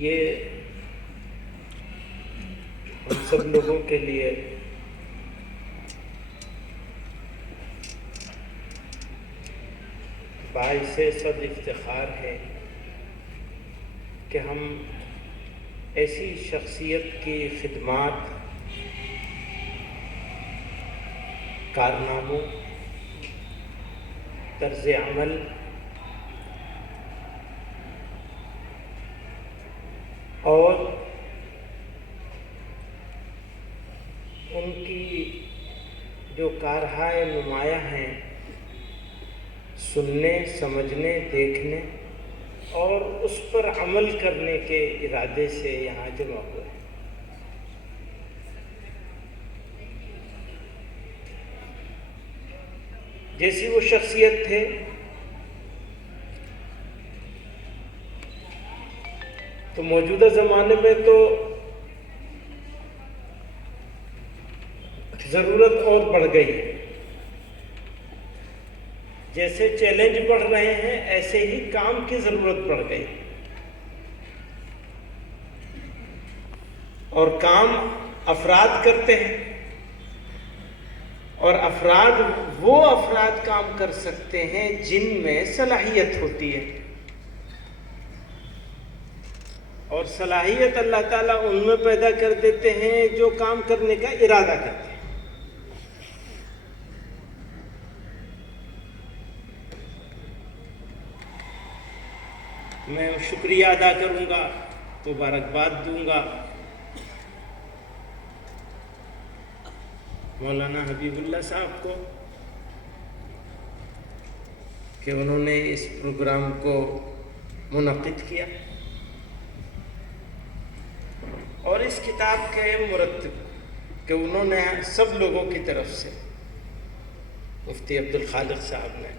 یہ ہم سب لوگوں کے لیے باعث صد افتخار ہے کہ ہم ایسی شخصیت کی خدمات، کارناموں، طرز عمل اور ان کی جو کارہائے نمایاں ہیں سننے، سمجھنے، دیکھنے اور اس پر عمل کرنے کے ارادے سے یہاں جمع ہوئے۔ جیسی وہ شخصیت تھے تو موجودہ زمانے میں تو ضرورت اور بڑھ گئی ہے۔ جیسے چیلنج بڑھ رہے ہیں ایسے ہی کام کی ضرورت بڑھ گئی، اور کام افراد کرتے ہیں، اور وہ افراد کام کر سکتے ہیں جن میں صلاحیت ہوتی ہے، اور صلاحیت اللہ تعالیٰ ان میں پیدا کر دیتے ہیں جو کام کرنے کا ارادہ کرتے ہیں۔ میں شکریہ ادا کروں گا، مبارکباد دوں گا مولانا حبیب اللہ صاحب کو کہ انہوں نے اس پروگرام کو منعقد کیا، اور اس کتاب کے مرتب کہ انہوں نے سب لوگوں کی طرف سے، مفتی عبدالخالق صاحب نے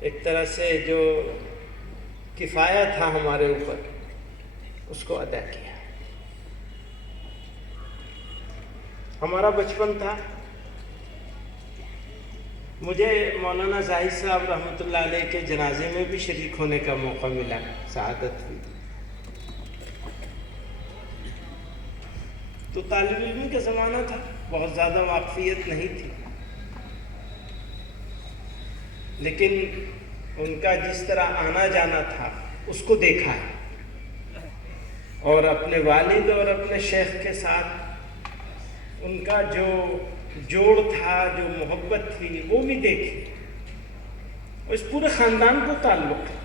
ایک طرح سے جو کفایہ تھا ہمارے اوپر اس کو ادا کیا۔ ہمارا بچپن تھا، مجھے مولانا زاہد صاحب رحمۃ اللہ علیہ کے جنازے میں بھی شریک ہونے کا موقع ملا، سعادت ہوئی۔ تو طالب علم کا زمانہ تھا، بہت زیادہ واقفیت نہیں تھی، لیکن ان کا جس طرح آنا جانا تھا اس کو دیکھا ہے، اور اپنے والد اور اپنے شیخ کے ساتھ ان کا جو جوڑ تھا، جو محبت تھی، وہ بھی دیکھی، اور اس پورے خاندان کو تعلق ہے۔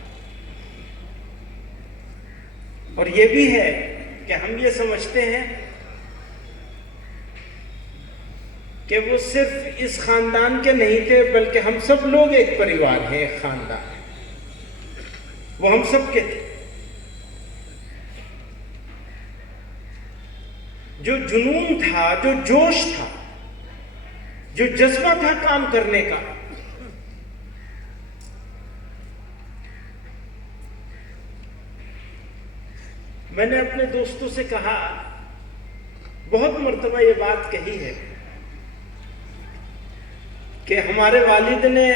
اور یہ بھی ہے کہ ہم یہ سمجھتے ہیں کہ وہ صرف اس خاندان کے نہیں تھے، بلکہ ہم سب لوگ ایک پریوار ہیں، ایک خاندان ہے، وہ ہم سب کے تھے۔ جو جنون تھا، جو جوش تھا، جو جذبہ تھا کام کرنے کا، میں نے اپنے دوستوں سے کہا، بہت مرتبہ یہ بات کہی ہے کہ ہمارے والد نے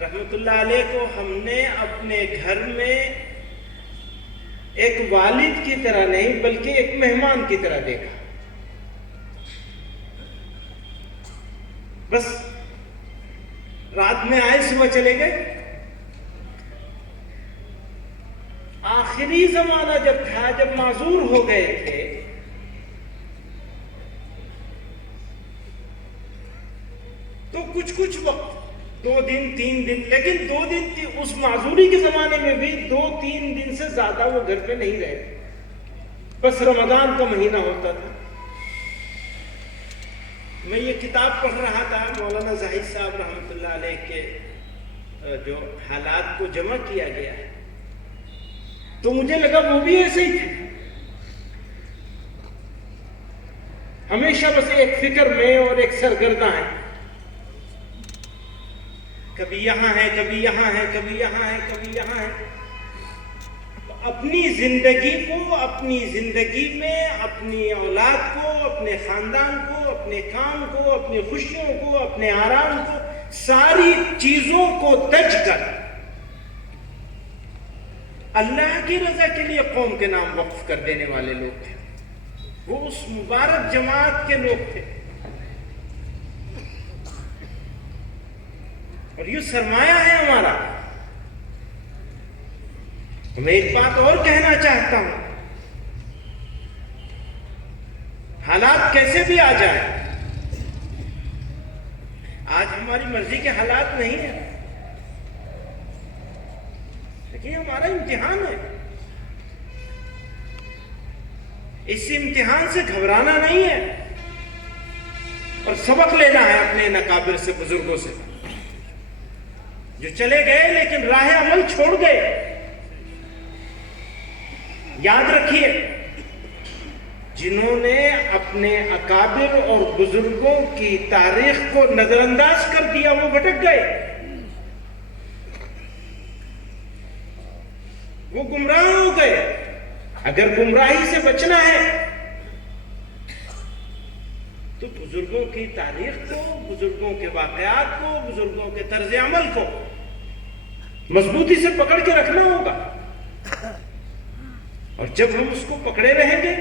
رحمت اللہ علیہ کو ہم نے اپنے گھر میں ایک والد کی طرح نہیں بلکہ ایک مہمان کی طرح دیکھا۔ بس رات میں آئے، صبح چلے گئے۔ آخری زمانہ جب تھا، جب معذور ہو گئے تھے، تو کچھ وقت، 2 دن 3 دن، لیکن 2 دن تھی اس معذوری کے زمانے میں بھی 2-3 دن سے زیادہ وہ گھر پہ نہیں رہے، بس رمضان کا مہینہ ہوتا تھا۔ میں یہ کتاب پڑھ رہا تھا، مولانا زاہد صاحب رحمۃ اللہ علیہ کے جو حالات کو جمع کیا گیا ہے، تو مجھے لگا وہ بھی ایسے ہی تھے، ہمیشہ بس ایک فکر میں اور ایک سرگرداں ہے، کبھی یہاں ہے، کبھی یہاں ہے، کبھی یہاں ہے، کبھی یہاں ہے۔ تو اپنی زندگی کو، اپنی زندگی میں اپنی اولاد کو، اپنے خاندان کو، اپنے کام کو، اپنی خوشیوں کو، اپنے آرام کو، ساری چیزوں کو تج کر اللہ کی رضا کے لیے قوم کے نام وقف کر دینے والے لوگ تھے. وہ اس مبارک جماعت کے لوگ تھے. اور یہ سرمایہ ہے ہمارا. میں ایک بات اور کہنا چاہتا ہوں، حالات کیسے بھی آ جائیں، آج ہماری مرضی کے حالات نہیں ہیں، لیکن ہمارا امتحان ہے. اس امتحان سے گھبرانا نہیں ہے اور سبق لینا ہے اپنے اکابر سے، بزرگوں سے جو چلے گئے لیکن راہ عمل چھوڑ گئے. یاد رکھیے، جنہوں نے اپنے اکابر اور بزرگوں کی تاریخ کو نظر انداز کر دیا وہ بھٹک گئے، وہ گمراہ ہو گئے. اگر گمراہی سے بچنا ہے تو بزرگوں کی تاریخ کو، بزرگوں کے واقعات کو، بزرگوں کے طرز عمل کو مضبوطی سے پکڑ کے رکھنا ہوگا. اور جب ہم اس کو پکڑے رہیں گے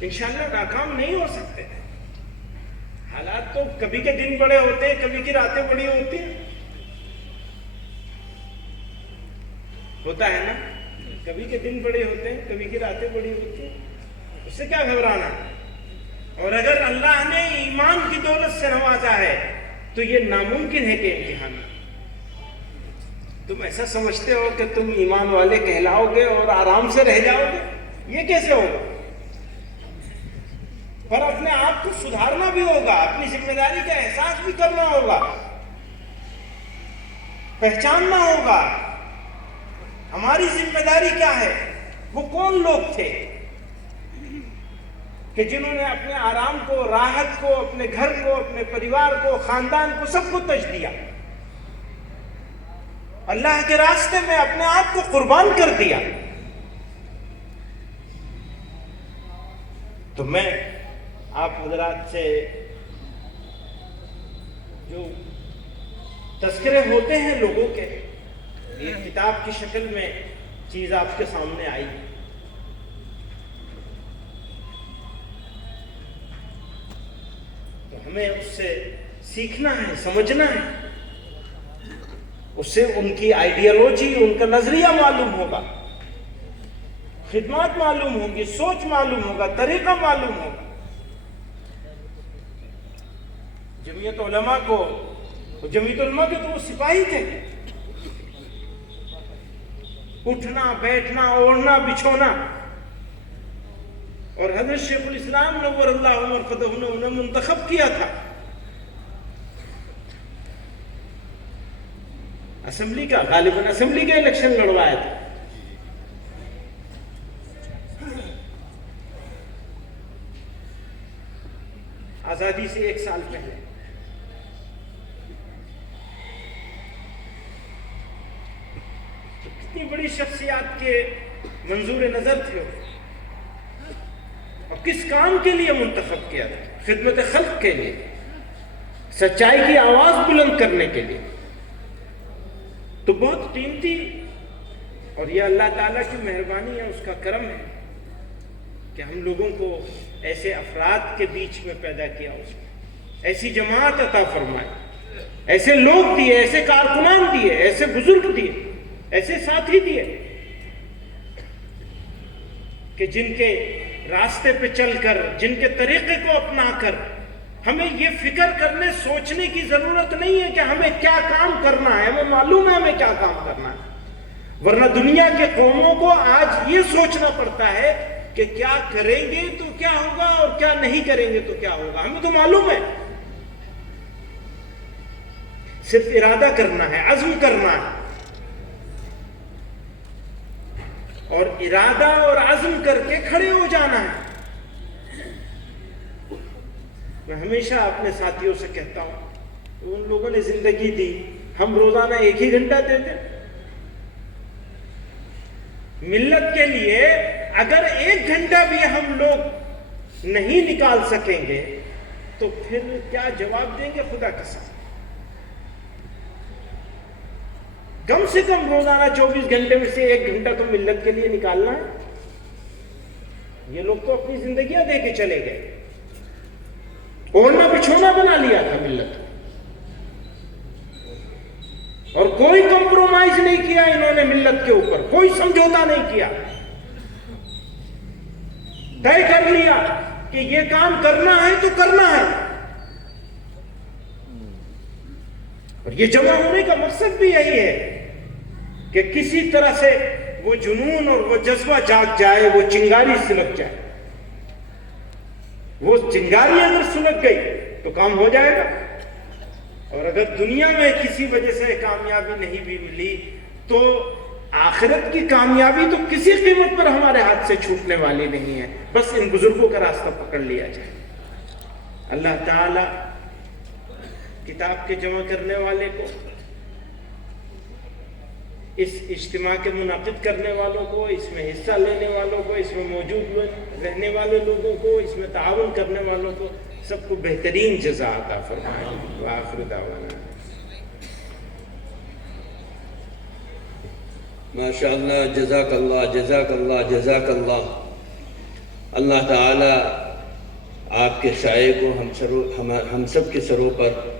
انشاءاللہ ناکام نہیں ہو سکتے. حالات تو کبھی کے دن بڑے ہوتے ہیں، کبھی کی راتیں بڑی ہوتی ہیں، ہوتا ہے نا. کبھی کے دن بڑے ہوتے ہیں، کبھی کی راتیں بڑی ہوتی ہیں، اس سے کیا گھبرانا. اور اگر اللہ نے ایمان کی دولت سے نوازا ہے تو یہ ناممکن ہے کہ امتحان. تم ایسا سمجھتے ہو کہ تم ایمان والے کہلاؤ گے اور آرام سے رہ جاؤ گے، یہ کیسے ہوگا؟ پر اپنے آپ کو سدھارنا بھی ہوگا، اپنی ذمہ داری کا احساس بھی کرنا ہوگا، پہچاننا ہوگا ہماری ذمہ داری کیا ہے. وہ کون لوگ تھے کہ جنہوں نے اپنے آرام کو، راحت کو، اپنے گھر کو، اپنے پریوار کو، خاندان کو، سب کو تج دیا، اللہ کے راستے میں اپنے آپ کو قربان کر دیا. تو میں آپ حضرات سے جو تذکرے ہوتے ہیں لوگوں کے، ایک کتاب کی شکل میں چیز آپ کے سامنے آئی. تو ہمیں اس سے سیکھنا ہے، سمجھنا ہے. اس سے ان کی آئیڈیالوجی، ان کا نظریہ معلوم ہوگا، خدمات معلوم ہوں گی، سوچ معلوم ہوگا، طریقہ معلوم ہوگا. جمعیت علماء کے تو وہ سپاہی تھے. اٹھنا، بیٹھنا، اوڑھنا، بچھونا. اور حضرت شیخ الاسلام نور اللہ مرقدہ نے انہیں منتخب کیا تھا. اسمبلی کا، غالباً اسمبلی کا الیکشن لڑوایا تھا. آزادی سے 1 سال پہلے. کتنی بڑی شخصیات کے منظور نظر تھے اور کس کام کے لیے منتخب کیا تھا؟ خدمت خلق کے لیے، سچائی کی آواز بلند کرنے کے لیے. تو بہت قیمتی، اور یہ اللہ تعالیٰ کی مہربانی ہے، اس کا کرم ہے کہ ہم لوگوں کو ایسے افراد کے بیچ میں پیدا کیا، اس میں ایسی جماعت عطا فرمائے، ایسے لوگ دیے، ایسے کارکنان دیے، ایسے بزرگ دیے، ایسے ساتھی دیے کہ جن کے راستے پہ چل کر، جن کے طریقے کو اپنا کر ہمیں یہ فکر کرنے، سوچنے کی ضرورت نہیں ہے کہ ہمیں کیا کام کرنا ہے. ہمیں معلوم ہے ہمیں کیا کام کرنا ہے. ورنہ دنیا کے قوموں کو آج یہ سوچنا پڑتا ہے کہ کیا کریں گے تو کیا ہوگا اور کیا نہیں کریں گے تو کیا ہوگا. ہمیں تو معلوم ہے، صرف ارادہ کرنا ہے، عزم کرنا ہے. اور ارادہ اور عزم کر کے کھڑے ہو جانا ہے. میں ہمیشہ اپنے ساتھیوں سے کہتا ہوں، ان لوگوں نے زندگی دی، ہم روزانہ 1 ہی گھنٹہ دیتے. ملت کے لیے اگر 1 گھنٹہ بھی ہم لوگ نہیں نکال سکیں گے تو پھر کیا جواب دیں گے خدا کے ساتھ. کم سے کم روزانہ 24 گھنٹے میں سے 1 گھنٹہ تو ملت کے لیے نکالنا ہے. یہ لوگ تو اپنی زندگیاں دے کے چلے گئے, اوڑھنا بچھونا بنا لیا تھا ملت, اور کوئی کمپرومائز نہیں کیا انہوں نے ملت کے اوپر, کوئی سمجھوتا نہیں کیا. طے کر لیا کہ یہ کام کرنا ہے تو کرنا ہے. اور یہ جمع ہونے کا مقصد بھی یہی ہے کہ کسی طرح سے وہ جنون اور وہ جذبہ جاگ جائے, وہ چنگاری سلگ جائے. وہ چنگاری اگر سلگ گئی تو کام ہو جائے گا, اور اگر دنیا میں کسی وجہ سے کامیابی نہیں بھی ملی تو آخرت کی کامیابی تو کسی قیمت پر ہمارے ہاتھ سے چھوٹنے والی نہیں ہے. بس ان بزرگوں کا راستہ پکڑ لیا جائے. اللہ تعالی کتاب کے جمع کرنے والے کو, اس اجتماع کے منعقد کرنے والوں کو, اس میں حصہ لینے والوں کو, اس میں موجود رہنے والے لوگوں کو, اس میں تعاون کرنے والوں کو, سب کو بہترین جزا عطا فرمائے. وآخر دعوانا ماشاءاللہ, جزاک اللہ جزاک اللہ جزاک اللہ. اللہ تعالی آپ کے سائے کو ہم سب کے سروں پر